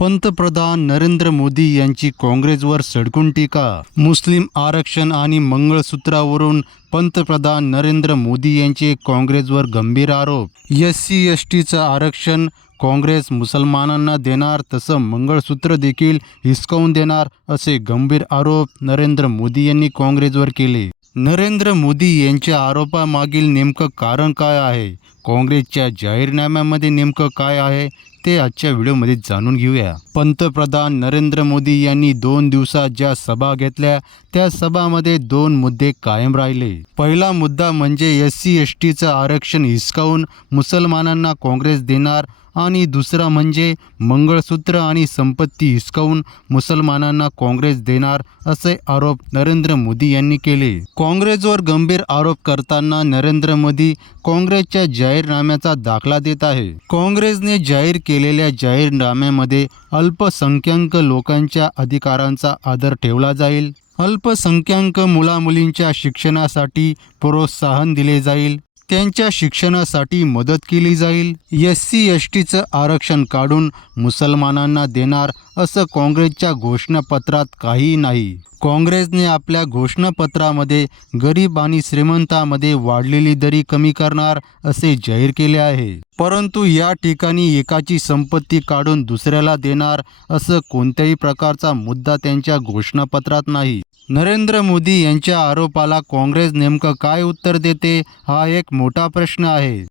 पंतप्रधान नरेंद्र मोदी यांची काँग्रेसवर सडकून टीका. मुस्लिम आरक्षण आणि मंगळसूत्रावरून पंतप्रधान नरेंद्र मोदी यांचे काँग्रेसवर गंभीर आरोप. एस सी एस टीचं आरक्षण काँग्रेस मुसलमानांना देणार तसं मंगळसूत्र देखील हिसकावून देणार असे गंभीर आरोप नरेंद्र मोदी यांनी काँग्रेसवर केले. नरेंद्र मोदी यांच्या आरोपामागील नेमकं कारण काय आहे? काँग्रेसच्या जाहीरनाम्यामध्ये नेमकं काय आहे? ते आजच्या व्हिडिओमध्ये जाणून घेऊया. पंतप्रधान नरेंद्र मोदी यांनी दोन दिवसात ज्या सभा घेतल्या त्या सभामध्ये दोन मुद्दे कायम राहिले. पहिला मुद्दा म्हणजे एस सी एस टीचं आरक्षण हिसकावून मुसलमानांना काँग्रेस देणार आणि दुसरा म्हणजे मंगळसूत्र आणि संपत्ती हिसकावून मुसलमानांना काँग्रेस देणार असे आरोप नरेंद्र मोदी यांनी केले. काँग्रेसवर गंभीर आरोप करताना नरेंद्र मोदी काँग्रेसच्या जाहीरनाम्याचा दाखला देत आहे. काँग्रेसने जाहीर केलेल्या जाहीरनाम्यामध्ये अल्पसंख्याक लोकांच्या अधिकारांचा आदर ठेवला जाईल. अल्पसंख्याक मुलामुलींच्या शिक्षणासाठी प्रोत्साहन दिले जाईल. त्यांच्या शिक्षणासाठी मदत केली जाईल. एस सी एस टीचं आरक्षण काढून मुसलमानांना देणार असं काँग्रेसच्या घोषणापत्रात काही नाही. काँग्रेसने आपल्या घोषणापत्रामध्ये गरीब आणि श्रीमंतामध्ये वाढलेली दरी कमी करणार असे जाहीर केले आहे. परंतु या ठिकाणी एकाची संपत्ती काढून दुसऱ्याला देणार असं कोणत्याही प्रकारचा मुद्दा त्यांच्या घोषणापत्रात नाही. नरेंद्र मोदी यांच्या आरोपाला काँग्रेस नेमकं काय उत्तर देते हा एक मोठा प्रश्न आहे.